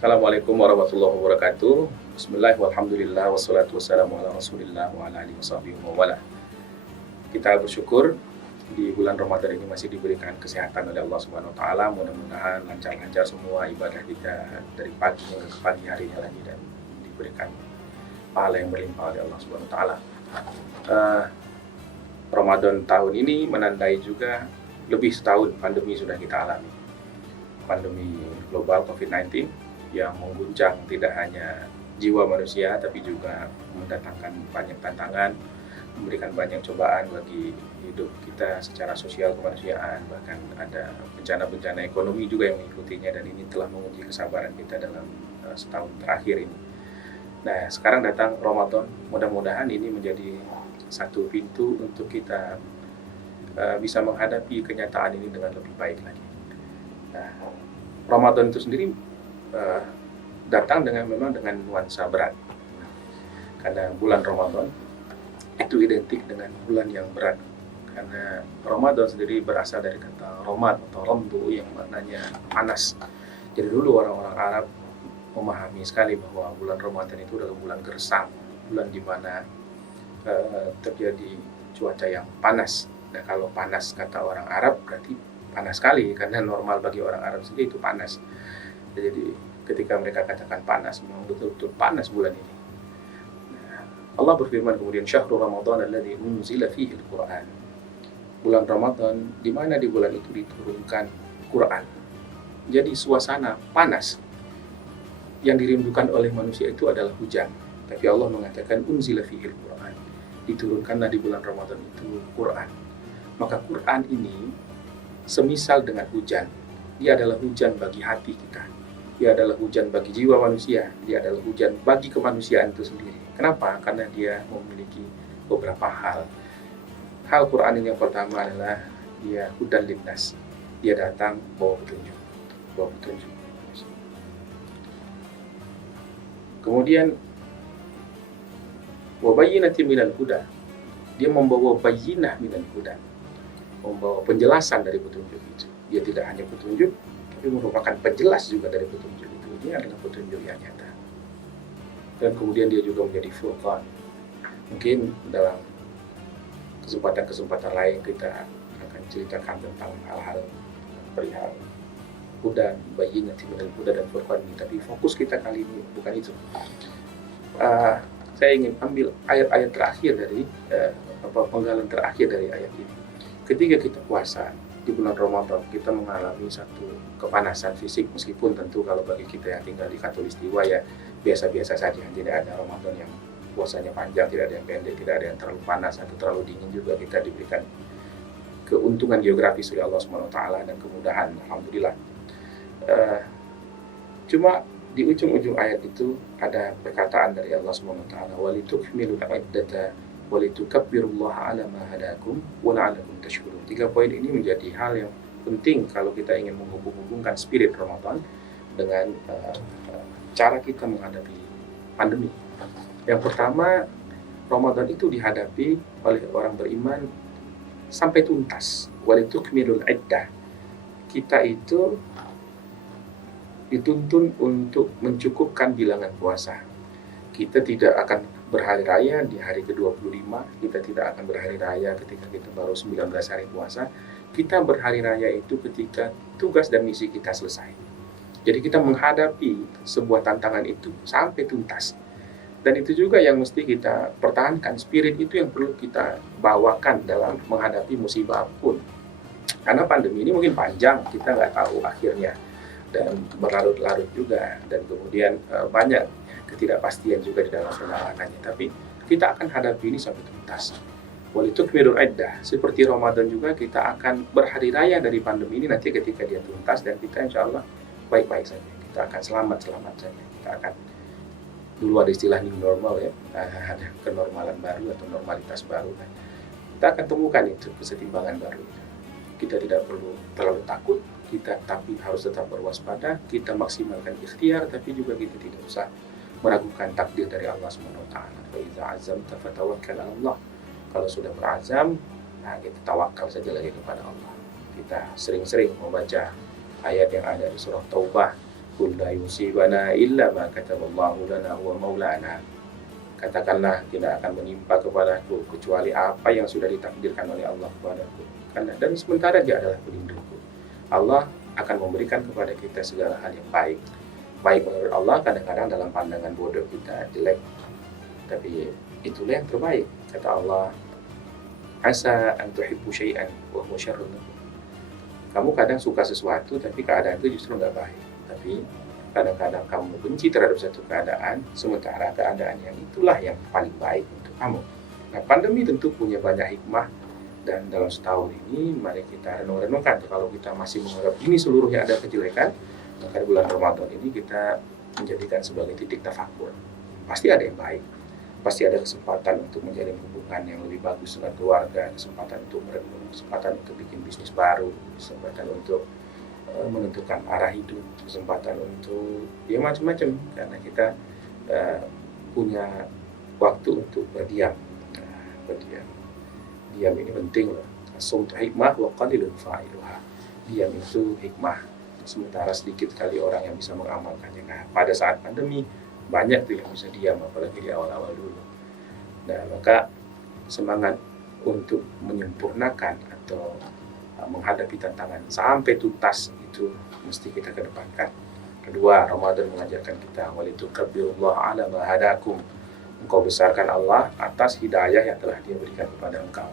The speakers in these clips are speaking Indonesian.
Assalamualaikum warahmatullahi wabarakatuh. Bismillah, walhamdulillah, wassalatu wassalamu ala rasulillah wa ala alihi washabihi wa wala. Kita bersyukur di bulan Ramadan ini masih diberikan kesehatan oleh Allah Subhanahu wa taala. Mudah-mudahan lancar-lancar semua ibadah kita dari pagi hingga ke pagi harinya lagi, dan diberikan pahala yang berlimpah oleh Allah Subhanahu wa taala. Ramadan tahun ini menandai juga lebih setahun pandemi sudah kita alami. Pandemi global COVID-19 yang mengguncang tidak hanya jiwa manusia, tapi juga mendatangkan banyak tantangan, memberikan banyak cobaan bagi hidup kita secara sosial kemanusiaan, bahkan ada bencana-bencana ekonomi juga yang mengikutinya, dan ini telah menguji kesabaran kita dalam setahun terakhir ini. Nah, sekarang datang Ramadan, mudah-mudahan ini menjadi satu pintu untuk kita bisa menghadapi kenyataan ini dengan lebih baik lagi. Nah, Ramadan itu sendiri datang memang dengan nuansa berat, karena bulan Ramadan itu identik dengan bulan yang berat, karena Ramadan sendiri berasal dari kata Romad atau Romdu yang maknanya panas. Jadi dulu orang-orang Arab memahami sekali bahwa bulan Ramadan itu adalah bulan gersang, bulan di mana terjadi cuaca yang panas. Nah, kalau panas kata orang Arab berarti panas sekali, karena normal bagi orang Arab sendiri itu panas. Jadi ketika mereka katakan panas, memang betul-betul panas bulan ini. Nah, Allah berfirman kemudian, Syahrul Ramadan alladzi unzila fihi al-Qur'an. Bulan Ramadan di mana di bulan itu diturunkan Quran. Jadi suasana panas yang dirindukan oleh manusia itu adalah hujan. Tapi Allah mengatakan unzila fihi al-Qur'an. Diturunkanlah di bulan Ramadan itu Quran. Maka Quran ini semisal dengan hujan. Dia adalah hujan bagi hati kita. Dia adalah hujan bagi jiwa manusia. Dia adalah hujan bagi kemanusiaan itu sendiri. Kenapa? Karena dia memiliki beberapa hal. Hal Quran ini yang pertama adalah dia hudan linnas. Dia datang bawa petunjuk. Bawa petunjuk. Kemudian wabayyinatin minal huda. Dia membawa bayyinah minal huda. Membawa penjelasan dari petunjuk itu. Dia tidak hanya petunjuk, tapi merupakan penjelas juga dari petunjuk itu. Ini adalah petunjuk yang nyata. Dan kemudian dia juga menjadi furqan. Mungkin dalam kesempatan-kesempatan lain kita akan ceritakan tentang hal-hal perihal hudan, bayyinatin minal huda dan furqan ini. Tapi fokus kita kali ini bukan itu. Saya ingin ambil ayat-ayat terakhir dari penggalan terakhir dari ayat ini. Ketika kita puasa di bulan Ramadan, kita mengalami satu kepanasan fisik, meskipun tentu kalau bagi kita yang tinggal di Khatulistiwa ya biasa-biasa saja, tidak ada Ramadan yang puasanya panjang, tidak ada yang pendek, tidak ada yang terlalu panas atau terlalu dingin juga. Kita diberikan keuntungan geografis oleh Allah Subhanahu wa taala dan kemudahan, alhamdulillah. Cuma di ujung-ujung ayat itu ada perkataan dari Allah Subhanahu wa taala, walitukmilul iddata walitukabbirullaha ala ma hadakum wa la'allakum tashkurun. 3 poin ini menjadi hal yang penting kalau kita ingin menghubung-hubungkan spirit Ramadan dengan cara kita menghadapi pandemi. Yang pertama, Ramadan itu dihadapi oleh orang beriman sampai tuntas. Walitukmilul iddah. Kita itu dituntun untuk mencukupkan bilangan puasa. Kita tidak akan berhari raya di hari ke-25, kita tidak akan berhari raya ketika kita baru 19 hari puasa. Kita berhari raya itu ketika tugas dan misi kita selesai. Jadi kita menghadapi sebuah tantangan itu sampai tuntas. Dan itu juga yang mesti kita pertahankan, spirit itu yang perlu kita bawakan dalam menghadapi musibah apapun. Karena pandemi ini mungkin panjang, kita nggak tahu akhirnya, dan berlarut-larut juga, dan kemudian banyak ketidakpastian juga di dalam penanganannya. Tapi kita akan hadapi ini sampai tuntas. Walitukmilul iddah. Seperti Ramadan juga kita akan berhari raya dari pandemi ini nanti ketika dia tuntas, dan kita insya Allah baik-baik saja. Kita akan selamat-selamat saja. Kita akan, dulu ada istilah new normal ya, ada kenormalan baru atau normalitas baru. Kita akan temukan itu kesetimbangan baru. Kita tidak perlu terlalu takut, kita tapi harus tetap berwaspada, kita maksimalkan ikhtiar, tapi juga kita tidak usah meragukan takdir dari Allah Subhanahu wa taala. Fa iza azamta fatawakkal 'ala Allah. Kalau sudah berazam, nah kita tawakal saja lagi kepada Allah. Kita sering-sering membaca ayat yang ada di surah Taubah qul la yusibana illa ma kataballahu lana huwa maulana. Katakanlah tidak akan menimpa kepadaku kecuali apa yang sudah ditakdirkan oleh Allah kepadaku. Karena dan sementara Dia adalah pelindungku. Allah akan memberikan kepada kita segala hal yang baik. Baik menurut Allah, kadang-kadang dalam pandangan bodoh kita jelek, tapi itulah yang terbaik. Kata Allah, asa an tuhibbu syai'an wa huwa syarrun lakum. Kamu kadang suka sesuatu tapi keadaan itu justru nggak baik. Tapi kadang-kadang kamu benci terhadap satu keadaan, sementara keadaan yang itulah yang paling baik untuk kamu. Nah, pandemi tentu punya banyak hikmah, dan dalam setahun ini mari kita renung-renungkan. Kalau kita masih menganggap ini seluruhnya ada kejelekan, maka di bulan Ramadan ini kita menjadikan sebagai titik tafakur. Pasti ada yang baik, pasti ada kesempatan untuk menjalin hubungan yang lebih bagus dengan keluarga, kesempatan untuk merenung, kesempatan untuk bikin bisnis baru, kesempatan untuk menentukan arah hidup, kesempatan untuk ya macam-macam, karena kita punya waktu untuk berdiam. Diam ini penting loh. As-sumtu hikmah wa qalilun fa'iluha. Diam itu hikmah, sementara sedikit kali orang yang bisa mengamalkannya. Nah, pada saat pandemi banyak tuh yang bisa diam, apalagi di awal-awal dulu. Nah, maka semangat untuk menyempurnakan atau menghadapi tantangan sampai tuntas itu mesti kita kedepankan. Kedua, Ramadan mengajarkan kita walitukabbirullah ala ma hadakum. Engkau besarkan Allah atas hidayah yang telah Dia berikan kepada engkau.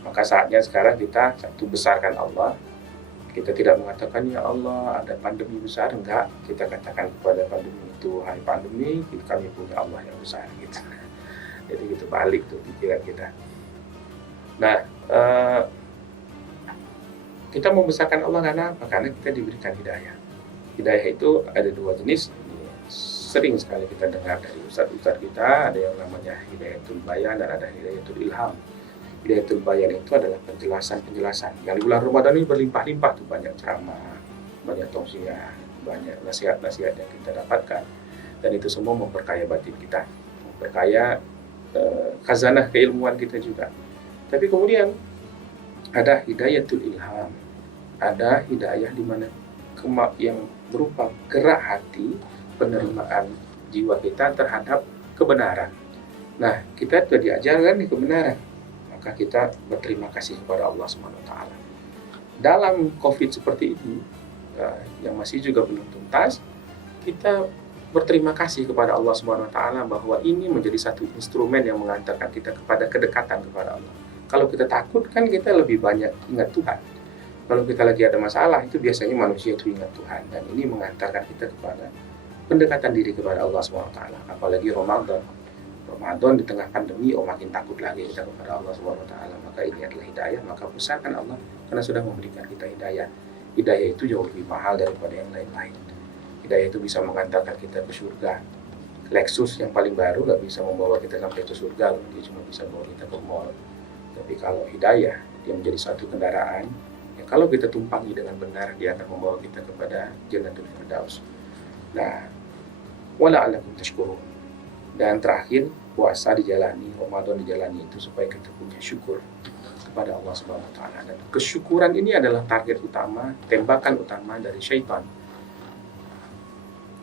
Maka saatnya sekarang kita satu besarkan Allah. Kita tidak mengatakan ya Allah ada pandemi besar, enggak. Kita katakan kepada pandemi itu, hai pandemi, kami punya Allah yang besar gitu. Jadi gitu balik tuh pikiran kita. Nah, kita membesarkan Allah karena apa? Karena kita diberikan hidayah. Hidayah itu ada dua jenis. Sering sekali kita dengar dari ustaz-ustaz kita, ada yang namanya hidayatul bayan dan ada hidayatul ilham. Hidayatul bayan itu adalah penjelasan-penjelasan. Yang di bulan Ramadan ini berlimpah-limpah tuh, banyak ceramah, banyak tausiah, banyak nasihat-nasihat yang kita dapatkan. Dan itu semua memperkaya batin kita, memperkaya khazanah keilmuan kita juga. Tapi kemudian ada hidayatul ilham. Ada hidayah di mana yang berupa gerak hati, penerimaan jiwa kita terhadap kebenaran. Nah, kita sudah diajarkan di kebenaran, maka kita berterima kasih kepada Allah SWT. Dalam COVID seperti ini, yang masih juga belum tuntas, kita berterima kasih kepada Allah SWT bahwa ini menjadi satu instrumen yang mengantarkan kita kepada kedekatan kepada Allah. Kalau kita takut kan kita lebih banyak ingat Tuhan. Kalau kita lagi ada masalah, itu biasanya manusia itu ingat Tuhan. Dan ini mengantarkan kita kepada pendekatan diri kepada Allah SWT. Apalagi Ramadan di tengah pandemi, makin takut lagi kita kepada Allah SWT. Maka ini adalah hidayah, maka besarkan Allah karena sudah memberikan kita hidayah. Hidayah itu jauh lebih mahal daripada yang lain-lain. Hidayah itu bisa mengantarkan kita ke surga. Lexus yang paling baru gak bisa membawa kita sampai ke surga, dia cuma bisa bawa kita ke mall. Tapi kalau hidayah, dia menjadi satu kendaraan. Kalau kita tumpangi dengan benar, dia akan membawa kita kepada Jannatul Firdaus. Nah, wala'alakum tashkurun. Dan terakhir, puasa dijalani, Ramadan dijalani itu supaya kita punya syukur kepada Allah SWT. Dan kesyukuran ini adalah target utama, tembakan utama dari syaitan.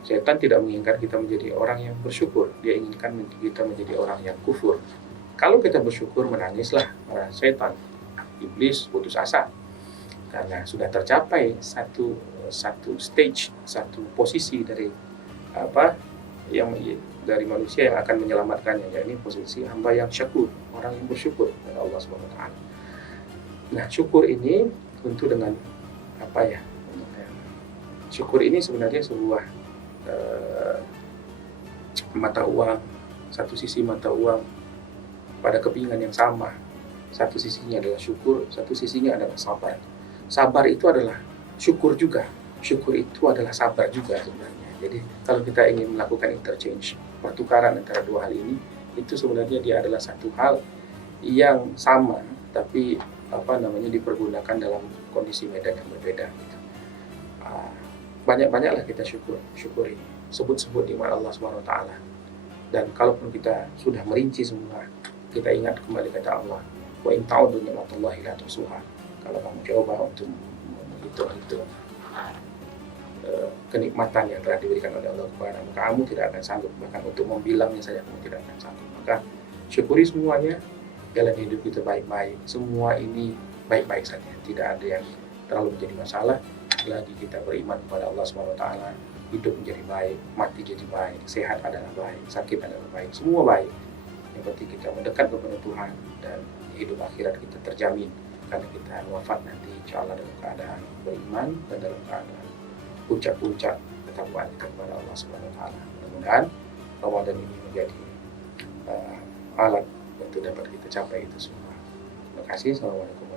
Syaitan tidak menginginkan kita menjadi orang yang bersyukur, dia inginkan kita menjadi orang yang kufur. Kalau kita bersyukur, menangislah para syaitan. Iblis putus asa karena sudah tercapai satu stage, satu posisi dari dari manusia yang akan menyelamatkannya, yakni posisi hamba yang syakur, orang yang bersyukur kepada Allah SWT. Nah, syukur ini tentu dengan syukur ini sebenarnya sebuah mata uang, satu sisi mata uang pada kepingan yang sama. Satu sisinya adalah syukur, satu sisinya adalah sabar. Sabar itu adalah syukur juga. Syukur itu adalah sabar juga sebenarnya. Jadi kalau kita ingin melakukan interchange, pertukaran antara dua hal ini, itu sebenarnya dia adalah satu hal yang sama, tapi dipergunakan dalam kondisi medan yang berbeda. Gitu. Banyak-banyaklah kita syukuri, sebut-sebut nikmat Allah SWT. Dan kalaupun kita sudah merinci semua, kita ingat kembali kata Allah, wa in ta'udu ni'matallahi la tuhsuha. Kalau kamu coba untuk menghitung kenikmatan yang telah diberikan oleh Allah kepadamu. Kamu tidak akan sanggup, bahkan untuk membilangnya saja kamu tidak akan sanggup. Maka syukuri semuanya, jalani hidup kita baik-baik. Semua ini baik-baik saja, tidak ada yang terlalu menjadi masalah. Lagi kita beriman kepada Allah Subhanahu wa taala, hidup menjadi baik, mati jadi baik, sehat adalah baik, sakit adalah baik, semua baik. Yang penting kita mendekat kepada Tuhan dan hidup akhirat kita terjamin karena kita wafat nanti insya Allah dalam keadaan beriman dan dalam keadaan puncak-puncak ketakwaan kita kepada Allah Subhanahu wa taala. Mudah-mudahan Ramadan ini menjadi alat untuk dapat kita capai itu semua. Terima kasih. Assalamualaikum.